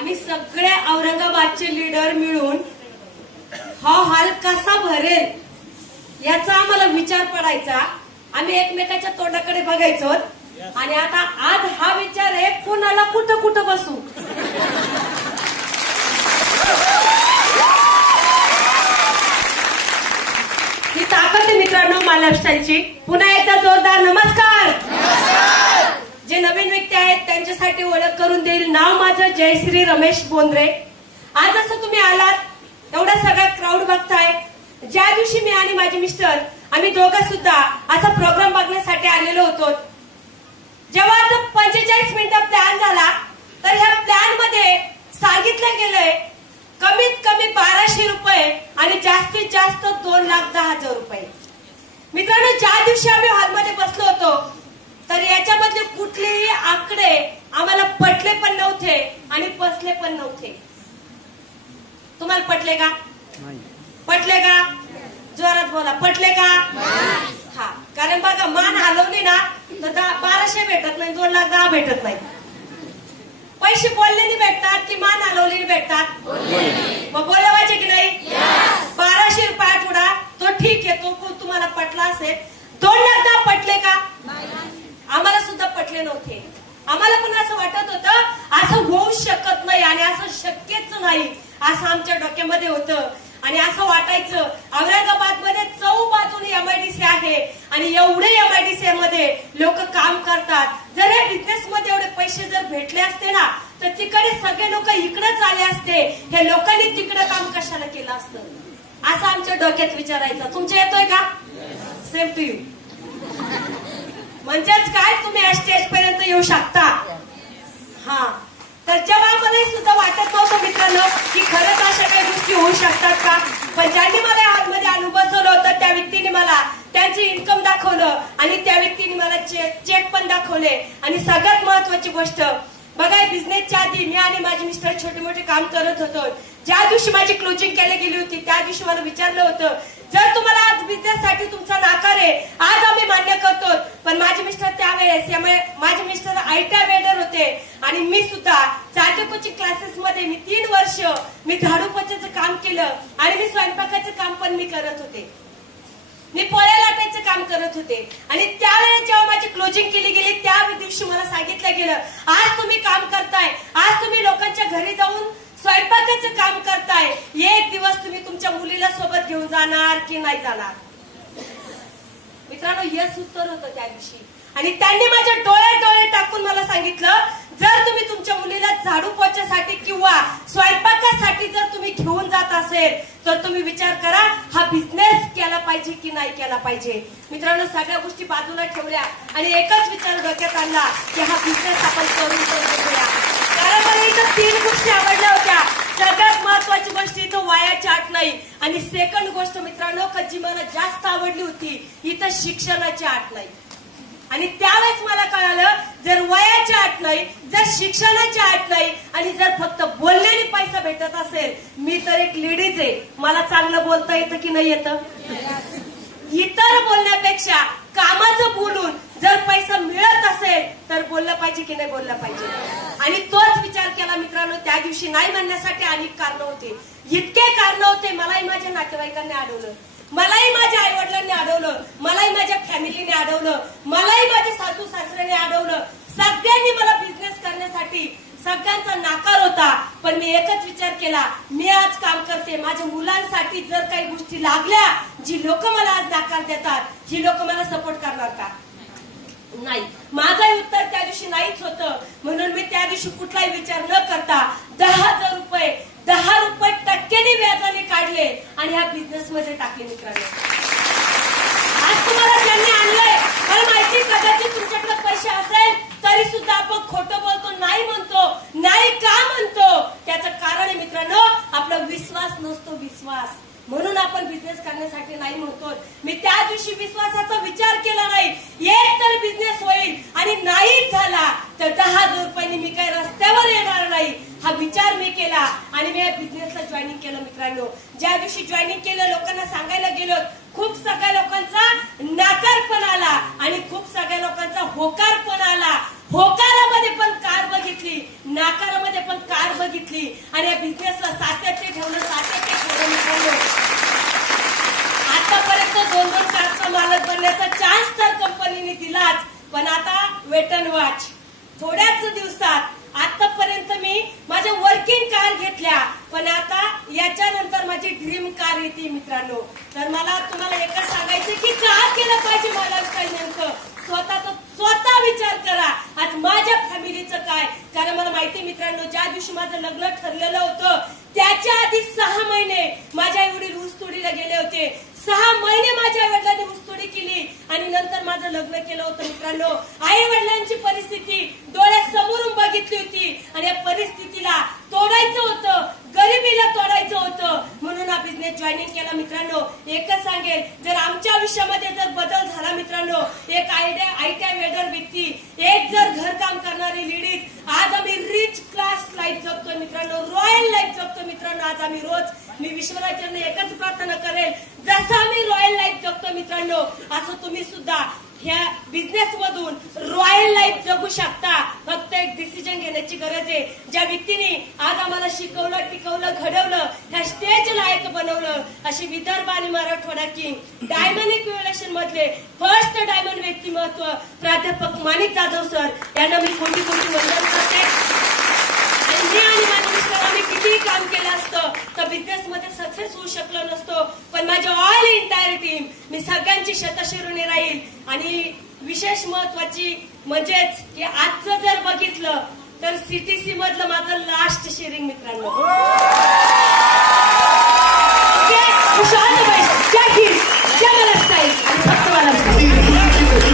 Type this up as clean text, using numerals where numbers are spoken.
आम्ही सगळे औरंगाबादचे लीडर मिळून हा हॉल कसा भरेल याचा आम्हाला विचार पडायचा. आम्ही एकमेकाच्या तोंडाकडे बघायचो आणि आता आज हा विचार आहे कुणाला कुठं कुठं बसू. ही ताकद आहे मित्रांनो महाराष्ट्राची. पुन्हा एकदा जोरदार नमस्कार. जे नवीन व्यक्ती आहेत त्यांच्यासाठी ओळख करून देईल. नाव माझं जयश्री रमेश बोंद्रे. आज असं तुम्ही आलात एवढा सगळा क्राऊड बघताय. ज्या दिवशी मी आणि माझे मिस्टर आम्ही दोघं सुद्धा असा प्रोग्राम बघण्यासाठी आलेलो होतो. जेव्हा 45 मिनिटं प्लॅन झाला तर ह्या प्लॅन मध्ये सांगितलं गेलंय कमीत कमी 1200 रुपये आणि जास्तीत जास्त 2,10,000 रुपये. मित्रांनो ज्या दिवशी आम्ही हॉलमध्ये बसलो होतो तर याच्यामधले कुठलेही आकडे आम्हाला पटले पण नव्हते आणि बसले पण नव्हते. तुम्हाला पटले का? पटले का? जोरात बोला. पटले का? हा. कारण बघा मान हलवली ना तर 1200 भेटत नाही, 2,10,000 भेटत नाही. पैसे बोललेली भेटतात की मान हलवलेली भेटतात? मग बोललं पाहिजे की नाही? 1200 रुपये आठवडा तो ठीक आहे, तो तुम्हाला पटला असेल. 2,10,000 पटले का? आम्हाला सुद्धा पटले नव्हते. आम्हाला पण असं वाटत होतं असं होऊ शकत नाही आणि असं शक्यच नाही असं आमच्या डोक्यामध्ये होतं. आणि असं वाटायचं औरंगाबाद मध्ये 4 बाजूने MIDC आहे आणि एवढे MIDC मध्ये लोक काम करतात. जर या बिझनेस मध्ये एवढे पैसे जर भेटले असते ना तर तिकडे सगळे लोक इकडेच आले असते. हे लोकांनी तिकडे काम कशाला केलं असतं असं आमच्या डोक्यात विचारायचं. तुमच्या येतोय का? Same to you. म्हणजेच काय तुम्ही या स्टेज पर्यंत येऊ शकता. हा. तर जेव्हा मला सुद्धा वाटत नव्हतं मित्रांनो की खरंच अशा काही गोष्टी होऊ शकतात का. पण ज्यांनी मला हॉलमध्ये आणून बसवलं होतं त्या व्यक्तीने मला त्यांचं इन्कम दाखवलं आणि त्या व्यक्तीने मला चेक पण दाखवले. आणि सगळ्यात महत्वाची गोष्ट बघा बिझनेसच्या आधी मी आणि माझे मिस्टर छोटे मोठे काम करत होतो. ज्या दिवशी माझी क्लोजिंग केली गेली होती त्या दिवशी मला विचारलं होतं जर तुम्हाला आज बिझनेससाठी तुमचा नाकार आहे आज आम्ही मान्य करतो. पण माझे मिस्टर त्यावेळेस माझे मिस्टर आयटी वेडर होते आणि मी सुद्धा चाटे कोचिंग क्लासेस मध्ये मी 3 वर्ष मी झाडू पोछाचं काम केलं आणि मी स्वयंपाकाचं काम पण मी करत होते. मी पोळ्या लाटायचं काम करत होते. आणि त्यावेळेस जेव्हा माझी क्लोजिंग केली गेली त्या दिवशी मला सांगितलं गेलं आज तुम्ही काम करताय, आज तुम्ही लोकांच्या घरी जाऊन स्वयंपाकाचं काम करताय, एक दिवस तुम्ही तुमच्या मुलीला सोबत घेऊन जाणार की नाही जाणार. मित्रांनो हेच उत्तर होतं त्या दिवशी. आणि त्यांनी माझ्या डोळे टाकून मला सांगितलं जर तुम्ही तुमच्या मुलीला झाडू पोछासाठी किंवा स्वयंपाकासाठी जर तुम्ही घेऊन जात असेल तर तुम्ही विचार करा हा बिझनेस केला पाहिजे की नाही केला पाहिजे. मित्रांनो सगळ्या गोष्टी बाजूला ठेवल्या आणि एकच विचार डोक्यात आणला की हा बिझनेस आपण करून बघूया. कारण मला इथं 3 गोष्टी आवडल्या होत्या. सगळ्यात महत्वाची गोष्ट इथं वयाची अट नाही आणि सेकंड गोष्ट मित्रांनो जी मला जास्त आवडली होती इथं शिक्षणाची अट नाही. आणि त्यावेळेस मला कळालं जर वयाची अट नाही, जर शिक्षणाची अट नाही आणि जर फक्त बोलण्याने पैसा भेटत असेल. मी तर एक लेडीज आहे, मला चांगलं बोलता येतं की नाही येतं. इतर बोलण्यापेक्षा कामाचं बोलून जर पैसा मिळत असेल तर बोललं पाहिजे की नाही बोललं पाहिजे. आणि तोच विचार केला मित्रांनो. त्या दिवशी नाही म्हणण्यासाठी अनेक कारण होते, इतके कारण होते. मलाही माझ्या नातेवाईकांनी अडवलं, मलाही माझ्या आई वडिलांनी अडवलं, मलाही माझ्या फॅमिलीने अडवलं, मलाही माझ्या सासू सासऱ्याने अडवलं. सगळ्यांनी मला बिझनेस करण्यासाठी सगळ्यांचा नाकार होता. पण मी एकच विचार केला मी आज काम करते माझ्या मुलांसाठी. जर काही गोष्टी लागल्या जी लोक मला आज नाकार देतात जी लोक मला सपोर्ट करणार का? नाही. माझं उत्तर त्या दिवशी नाहीच होतं. म्हणून मी त्या दिवशी कुठलाही विचार न करता 10,000 रुपये 10 रुपये टक्क्याने व्याजाने काढले आणि ह्या बिझनेस मध्ये टाकले. मित्रांनो आज तुम्हाला ज्यांनी आणलंय मला माहिती कदाचित तुमच्याकडे पैसे असेल तरी सुद्धा आपण खोटं बोलतो, नाही म्हणतो. नाही का म्हणतो त्याचं कारण आहे मित्रांनो आपला विश्वास नसतो. विश्वास म्हणून आपण बिझनेस करण्यासाठी नाही म्हणतो. मी त्या दिवशी विश्वासाचा विचार केला नाही. एक तर बिझनेस होईल आणि नाहीच झाला तर 10,000 रुपयांनी मी काही रस्त्यावर येणार नाही हा विचार मी केला आणि मी या बिझनेसला जॉईनिंग केलं. मित्रांनो ज्या दिवशी जॉईनिंग केलं लोकांना सांगायला गेलो खूप सगळ्या लोकांचा नाकार पण आला आणि खूप सगळ्या लोकांचा होकार पण आला. होकारामध्ये पण कार बघितली, नाकारामध्ये पण कार बघितली. थोड्याच दिवसात आतापर्यंत मी माझ्या वर्किंग कार घेतल्या, पण आता याच्यानंतर माझी ड्रीम कार येते मित्रांनो. तर मला तुम्हाला एकच सांगायचं की का केलं पाहिजे मला नेमकं स्वतः विचार करा. आज माझ्या फॅमिलीचं काय, कारण मला माहिती मित्रांनो, ज्या दिवशी माझं लग्न ठरलेलं होतं त्याच्या आधी 6 महिने माझ्या आई वडील ऊसतोडीला गेले होते. 6 महिने माझ्या आई वडिलांनी ऊसतोडी केली आणि नंतर माझं लग्न केलं होतं मित्रांनो. आई वडिलांची परिस्थिती डोळ्यासमोरून बघितली होती आणि या परिस्थितीला तोडायचं होतं, गरिबीला तोडायचं होतं, म्हणून हा बिझनेस जॉईनिंग केला मित्रांनो. एकच सांगेल, जर आमच्या आयुष्यामध्ये जर बदल झाला मित्रांनो, एक आयटी वेडर व्यक्ती, एक जर घरकाम करणारी लेडीज, आज आम्ही रिच क्लास लाईफ जगतोय मित्रांनो, रॉयल लाईफ जगतोय मित्रांनो. आज आम्ही रोज, मी विश्वराजांना एकच प्रार्थना करेल, जसं आम्ही रॉयल लाईफ जगतो मित्रांनो, असं तुम्ही सुद्धा ह्या बिझनेस मधून रॉयल लाईफ जगू शकता. फक्त एक डिसिजन घेण्याची गरज आहे. ज्या व्यक्तीने आज आम्हाला शिकवलं, टिकवलं, घडवलं, ह्या स्टेज लायक बनवलं, अशी विदर्भ आणि मराठवाडा किंग डायमंड इक्युलेशन मधले फर्स्ट डायमंड व्यक्तिमत्व प्राध्यापक माणिक जाधव सर यांना मी कोटी कोटी वंदन करते. मी आणि माझे मिस्टर आम्ही कितीही काम केलं असतं तर बिझनेस मध्ये सक्सेस होऊ शकलो नसतो, पण माझ्या ऑल एंटायर टीम, मी सगळ्यांची शतशिरोणी राहील. आणि विशेष महत्वाची म्हणजेच की आजचं जर बघितलं तर सीटीसी मधलं माझं लास्ट शेअरिंग मित्रांनो. जय हिंद, जय महाराष्ट्र आणि फक्त मला